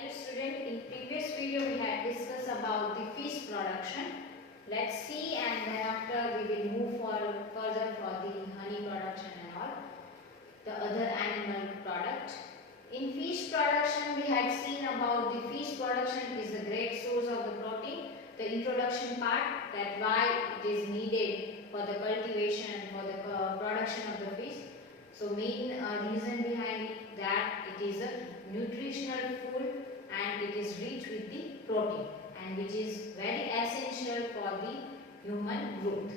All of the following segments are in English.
Hello student, in previous video we had discussed about the fish production. Let's see, and then after we will move further for the honey production and all, the other animal product. In fish production we had seen about the fish production is the great source of the protein. The introduction part, that why it is needed for the cultivation and for the production of the fish. So main reason behind it, that it is a nutritional food and it is rich with the protein and which is very essential for the human growth.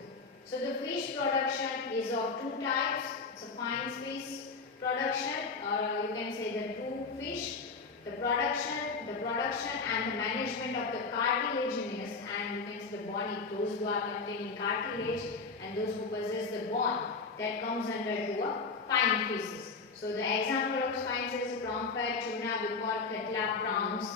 So the fish production is of two types. It's a fine fish production, or you can say the true fish. The production and the management of the cartilaginous and you can say the bony, those who are containing cartilage and those who possess the bone, that comes under to a fine fishes. So the example of fine fish, prawn-fat, tuna, wicod, catla, prawns,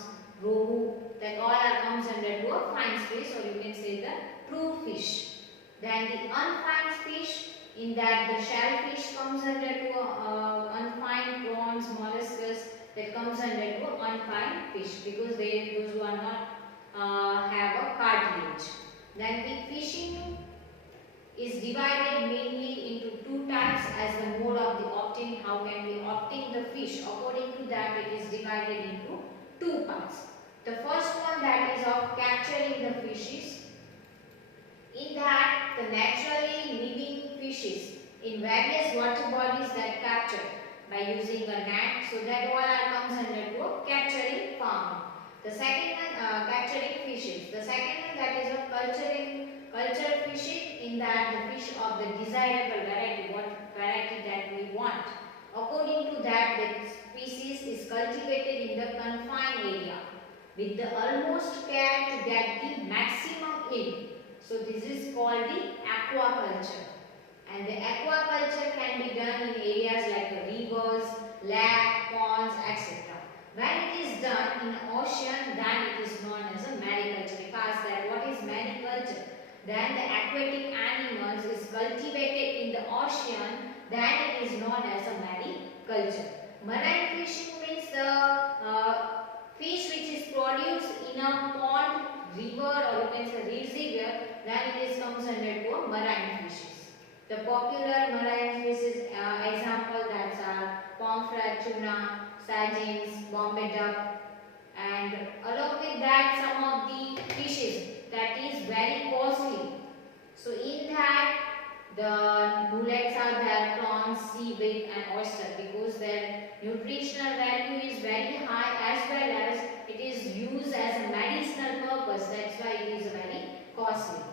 rohu, that all are comes under to a fine fish, or you can say the true fish. Then the unfine fish, in that the shellfish comes under to unfine, prawns, molluscs, that comes under to unfine fish because those who are not have a cartilage. Then the fishing is divided mainly into two types as the mode of the obtaining. How can we obtain the fish? According to that, it is divided into two parts. The first one, that is of capturing the fishes. In that, the naturally living fishes in various water bodies that capture by using a net, so that all comes under to capturing farming. The second one, capturing fishes. The second one, that is of culture fishing, in that the fish of the desirable variety, what variety that we want. According to that, the species is cultivated in the confined area with the utmost care to get the maximum yield. So this is called the aquaculture. And the aquaculture can be done in areas like the rivers, lakes, ponds, etc. When it is done in the ocean, then it is known as a mariculture. If asked that what is mariculture, then the aquatic animals is cultivated in the ocean, then it is known as a mariculture. Marine fishing means the fish which is produced in a pond, river, or you can say reservoir, then it is comes under to marine fishes. The popular marine fishes example, that are pomfret, tuna, sardines, Bombay duck, and along with that some of the fishes that is very costly. So in that the mullets are there, prawns, seaweed and oyster, because their nutritional value is very high as well as it is used as a medicinal purpose. That's why it is very costly.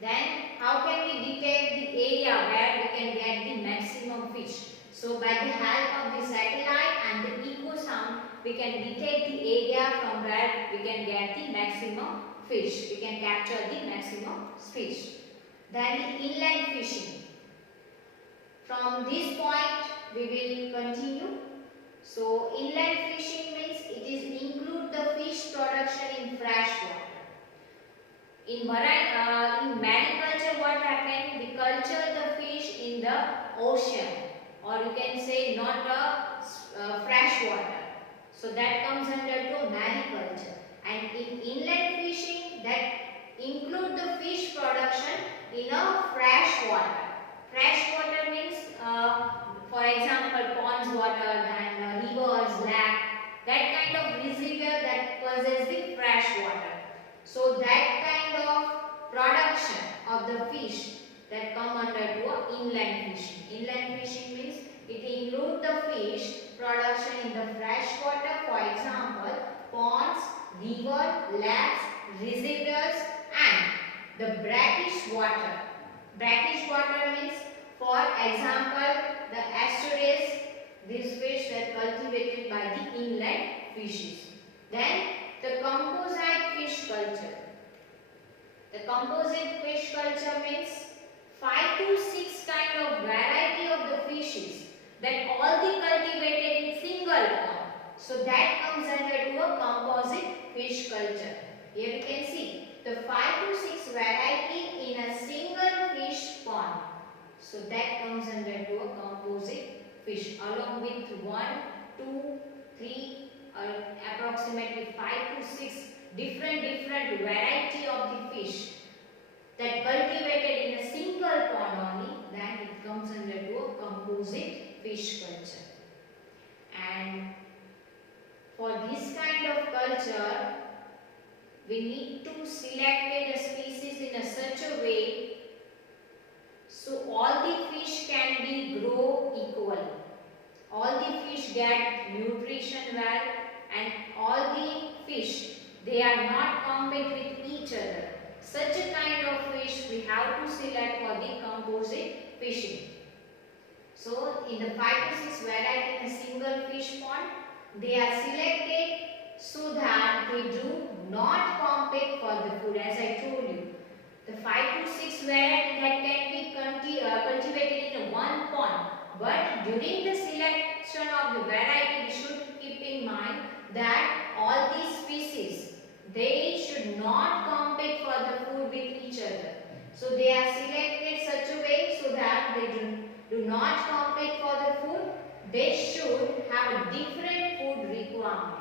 Then how can we detect the area where we can get the maximum fish? So by the help of the satellite and the echo sound, we can detect the area from where we can get the maximum fish. We can capture the maximum fish. Then the inland fishing. From this point we will continue. So inland fishing means it is include the fish production in fresh water. In mariculture, what happened? We culture the fish in the ocean, or you can say not a fresh water. So that comes under to mariculture. And in inland fishing, that include the fish production in a fresh water. Fresh water means, for example, ponds water, then rivers, lake, that kind of reservoir that possess the fresh water. So that kind of production of the fish that come under to inland fishing. Inland fishing means it includes the fish production in the fresh water, for example, ponds, river, lakes, reservoirs, and the brackish water. Brackish water means, for example, the estuaries, these fish that cultivated by the inland fishes. Then the composite fish culture. The composite fish culture means 5 to 6 kind of variety of the fishes that all the cultivated in single pond. So that comes under to a composite fish culture. Here you can see the 5 to 6 variety in a single fish pond. So that comes under to a composite fish along with 1, 2, 3 approximately 5 to 6 different variety of the fish that cultivated in a single pond only, then it comes under to a composite fish culture. And for this kind of culture, we need to select the species in a such a way so all the fish can be grow equally. All the fish get nutrition well, and all the fish, they are not compete with each other. Such a kind of fish we have to select for the composite fishing. So in the 5 to 6 variety in a single fish pond, they are selected so that they do not compete for the food. As I told you, the 5 to 6 variety that can be cultivated in one pond. But during the selection of the variety, we should keep in mind that all these species, they should not compete for the food with each other. So they are selected such a way so that they do not compete for the food. They should have a different food requirement.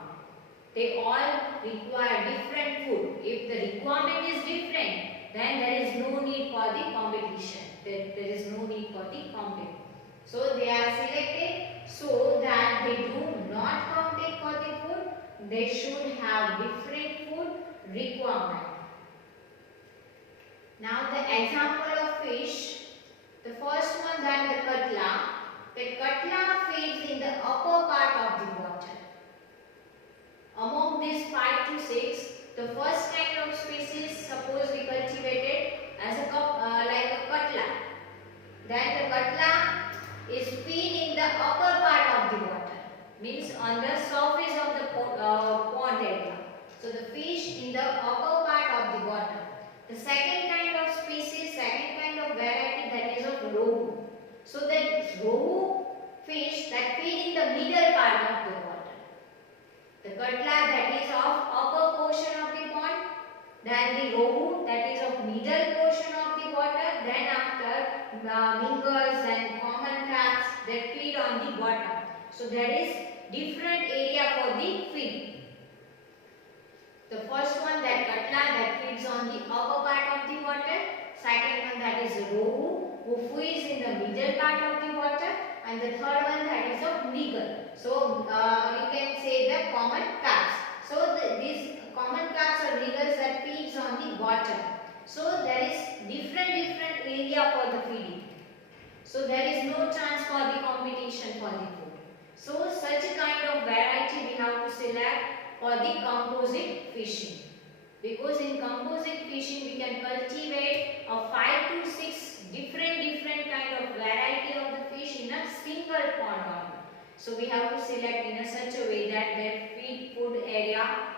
They all require different food. If the requirement is different, then there is no need for the competition. There is no need for the competition. So they are selected so that they do not compete for the food. They should have different food requirement. Now the example of fish. The first one, that the katla. The katla feeds in the upper part of the water. Among these 5 to 6, the first kind of species, suppose we cultivated as a like a katla. Then the katla is feed in the upper part of the water, means on the surface of the pond area. So the fish in the upper part of the water. The second kind of species, second kind of variety, that is of rohu. So that rohu fish that feed in the middle part of the water. The katla that is of upper portion of the pond, then the rohu that is of middle portion of the water, then after mingus and common crabs that feed on the bottom. So there is different area for the feed. The first one, that katla that feeds on the upper part of the water. Second one, that is rohu who feeds in the middle part of the water. And the third one, that is of nigger. So you can say the common crabs. So these common crabs or niggers that feeds on the bottom. So there is different area for the feeding. So there is no chance for the competition for the food. So such a kind of variety we have to select for the composite fishing. Because in composite fishing we can cultivate a 5 to 6 different kind of variety of the fish in a single pond only. So we have to select in a such a way that their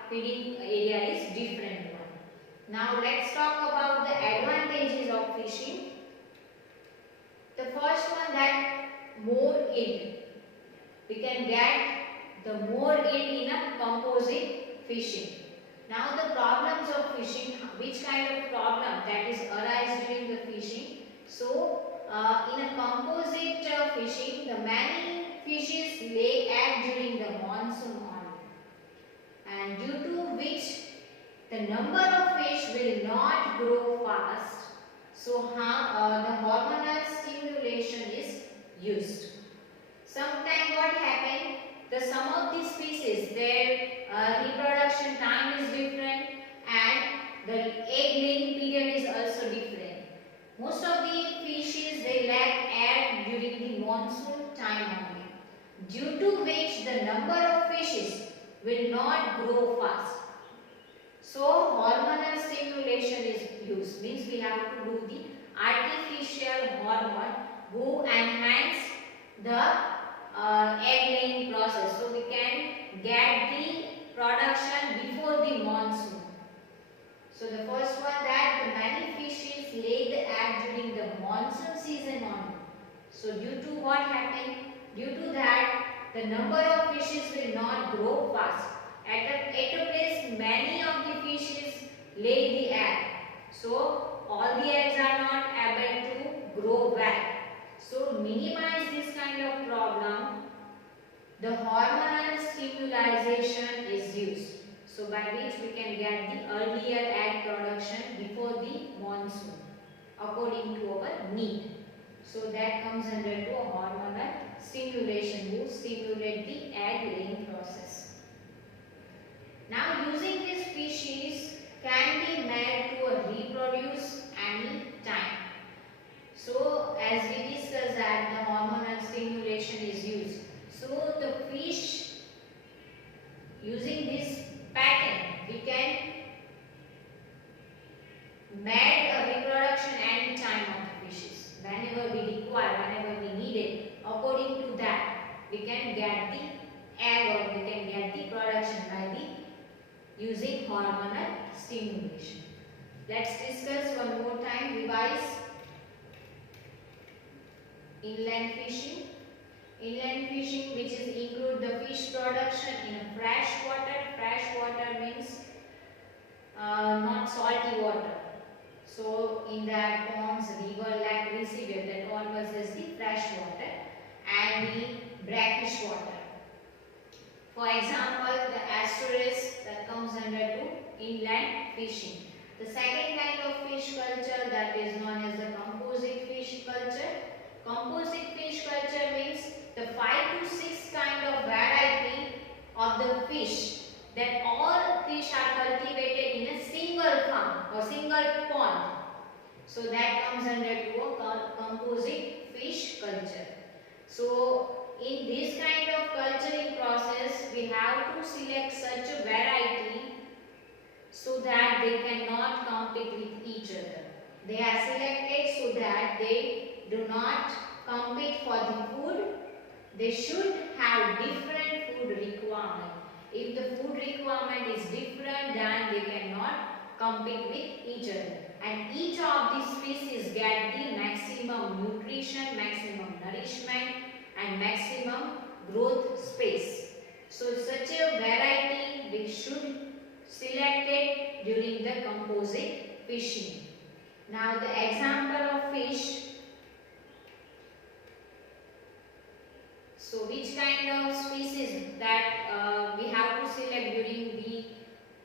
feeding area is different one. Now let's talk about the advantages of fishing. The first one, that more yield. We can get the more yield in a composite fishing. Now the problems of fishing, which kind of problem that is arise during the fishing. So in a composite fishing, the many fishes lay egg during the monsoon only, and due to which the number of fish will not grow fast. So the hormonal stimulation is used. Sometimes what happens, some of these species, their reproduction time is different and the egg laying period is also different. Most of the fishes, they lay egg during the monsoon time only, due to which the number of fishes will not grow fast. So hormonal stimulation is used, means we have to do the artificial hormone who enhance the egg laying process. So we can get the production before the monsoon. So the first one, that the many fishes lay the egg during the monsoon season only. So due to what happened? Due to that, the number of fishes will not grow fast. At a place, many of the fishes lay the egg. So all the eggs are not able to grow well. So minimize this kind of problem. The hormonal stimulation stimulation is used. So by which we can get the earlier egg production before the monsoon according to our need. So that comes under to a hormonal stimulation to stimulate the egg laying process. Now using this species can be made to reproduce any time. So as we discussed that the hormonal stimulation is used. So the fish using this pattern we can make a reproduction any time of the fishes. Whenever we require, whenever we need it, according to that we can get the egg or we can get the production by the using hormonal stimulation. Let's discuss one more time, revise. Inland fishing. Inland fishing which is include the fish production in fresh water. Fresh water means not salty water. So in that ponds, river, lake, reservoir that all possess the fresh water and the brackish water. For example, the estuaries that comes under to inland fishing. The second kind of fish culture that is known as the composite fish culture. Composite fish culture means the 5 to 6 kind of variety of the fish that all fish are cultivated in a single farm or single pond. So that comes under to a composite fish culture. So in this kind of culturing process we have to select such a variety so that they cannot compete with each other. They are selected so that they do not compete for the food. They should have different food requirement. If the food requirement is different, then they cannot compete with each other. And each of these species get the maximum nutrition, maximum nourishment and maximum growth space. So such a variety we should select it during the composite fishing. Now the example of fish. So which kind of species that we have to select during the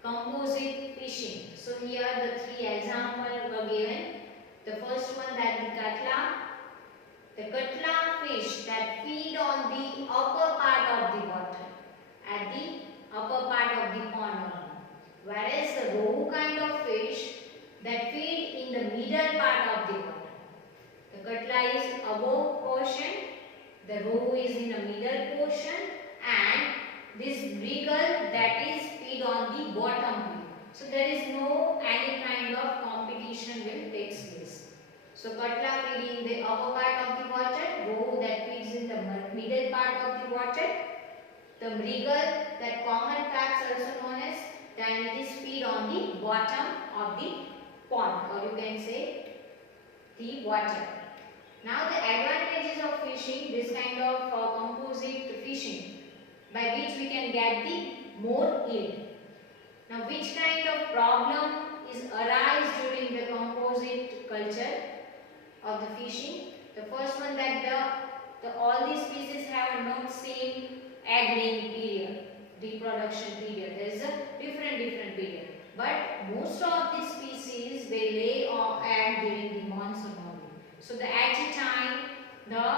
composite fishing? So here the 3 examples were given. The first one that the katla. The katla fish that feed on the upper part of the water, at the upper part of the pond only. Whereas the rohu kind of fish that feed in the middle part of the water. The katla is above portion, the rohu is in the middle portion, and this mrigal that is feed on the bottom view. So there is no any kind of competition will take place. So katla feeding the upper part of the water, rohu that feeds in the middle part of the water, the mrigal that common crabs also known as, then it is feed on the bottom of the pond, or you can say the water. Now the advantages of fishing, this kind of composite fishing by which we can get the more yield. Now which kind of problem is arise during the composite culture of the fishing? The first one that all these species have not same egg laying period, reproduction period. There is a different period. But most of these species they lay egg during the monsoon only. So the at a time the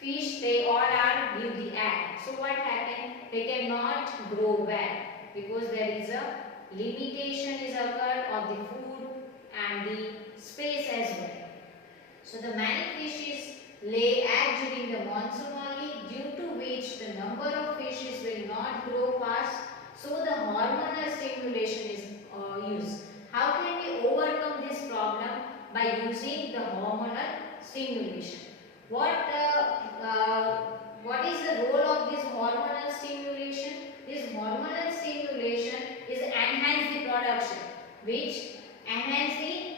fish they all are give the egg. So what happened? They cannot grow well because there is a limitation is occurred of the food and the space as well. So the many fishes lay egg during the monsoon only, due to which the number of fishes will not grow fast. So the hormonal stimulation is used. How can we overcome this problem? By using the hormonal stimulation. What is the role of this hormonal stimulation? This hormonal stimulation is enhance the production, which enhance the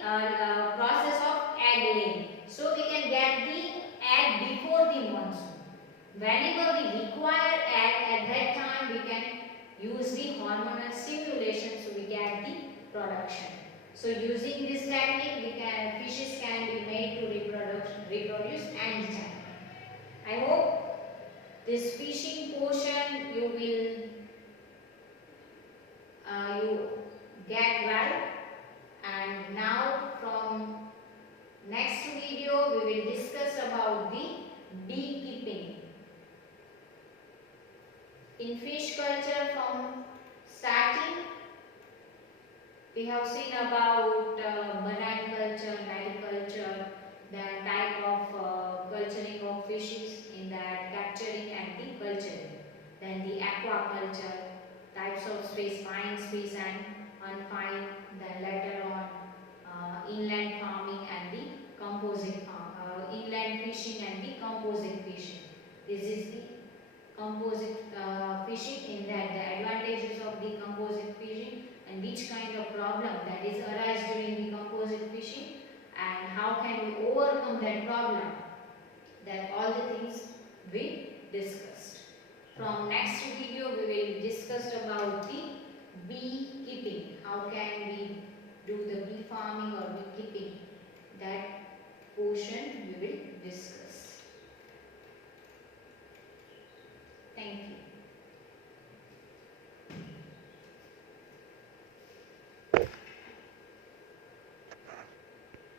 process of egg laying. So we can get the egg before the monsoon. Whenever we require egg, at that time we can use the hormonal stimulation, so we get the production. So using this technique, fishes can be made to reproduce anytime. I hope This fishing portion you will you get well. And now from next video we will discuss about the beekeeping. In fish culture from starting we have seen about marine culture, mariculture, then type of culturing of fishes, in that capturing and deculturing. Then the aquaculture, types of space, fine space and unfine. Then later on inland farming and the composite inland fishing and the composite fishing. This is the composite fishing, in that the advantages of the composite fishing and which kind of problem that is arise during the composite fishing and how can we overcome that problem. That all the things we discussed. From next video we will discuss about the beekeeping. How can we do the bee farming or beekeeping? That portion we will discuss.